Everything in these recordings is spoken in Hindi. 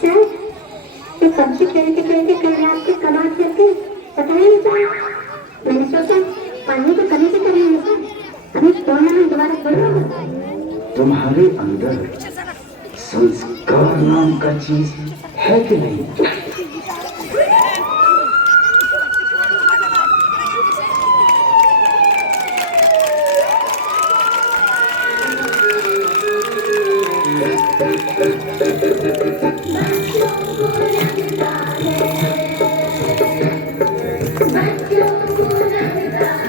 सर, ये पबजी खेलते खेलते कल रात को कबाब करके पता ही नहीं चला। मैंने सोचा पढ़ने को कभी भी करेंगे सर, अभी टूर्नामेंट दोबारा खेलेंगे। तुम्हारे अंदर संस्कार नाम का चीज है कि नहीं? Thank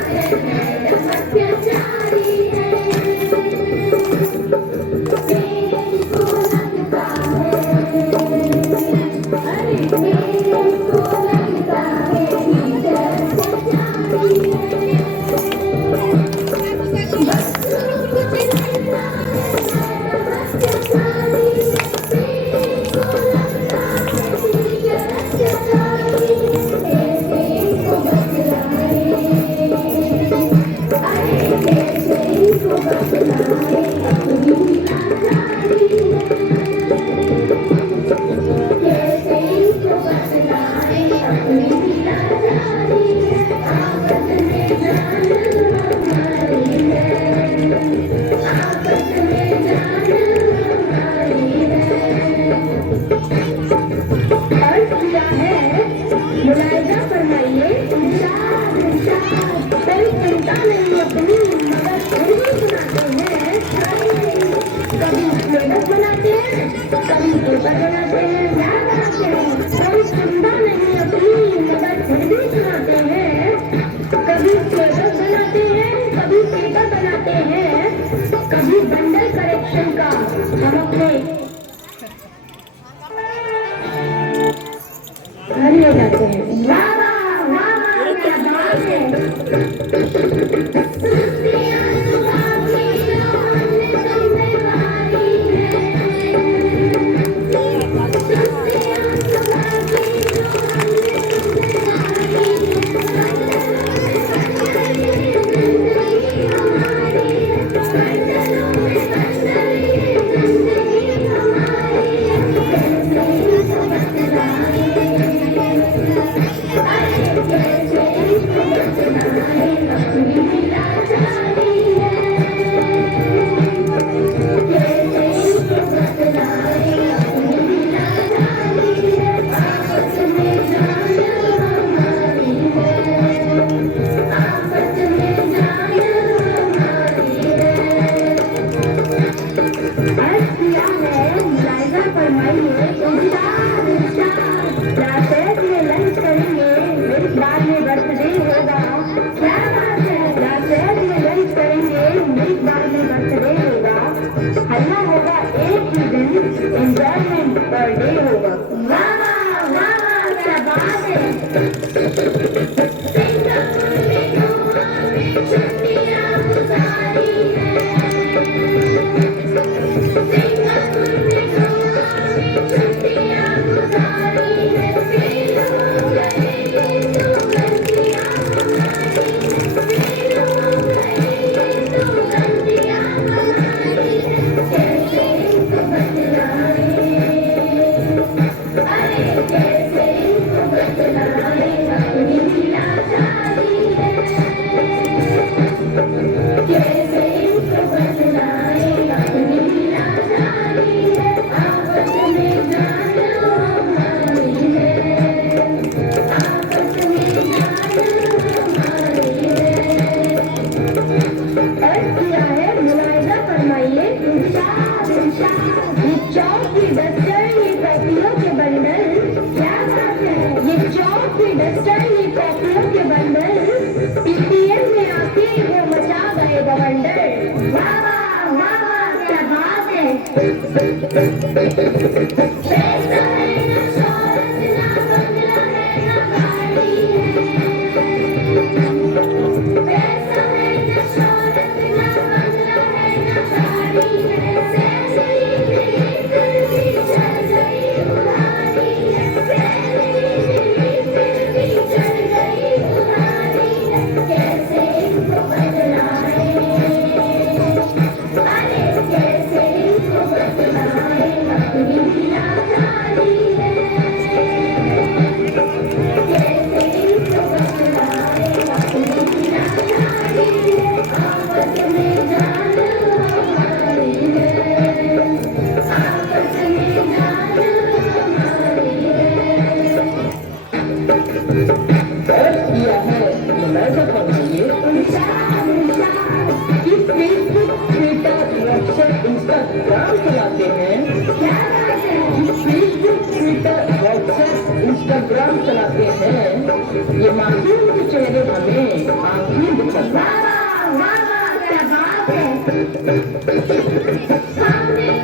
you. सर्च किया है मुलायजा फरमाइए। कि फेसबुक, ट्विटर, व्हाट्सएप, इंस्टाग्राम चलाते हैं। कि फेसबुक, ट्विटर, व्हाट्सएप, इंस्टाग्राम चलाते हैं। ये मासूम के चेहरे हमें आंखें दिखाते हैं। वाह वाह क्या बात है। सामने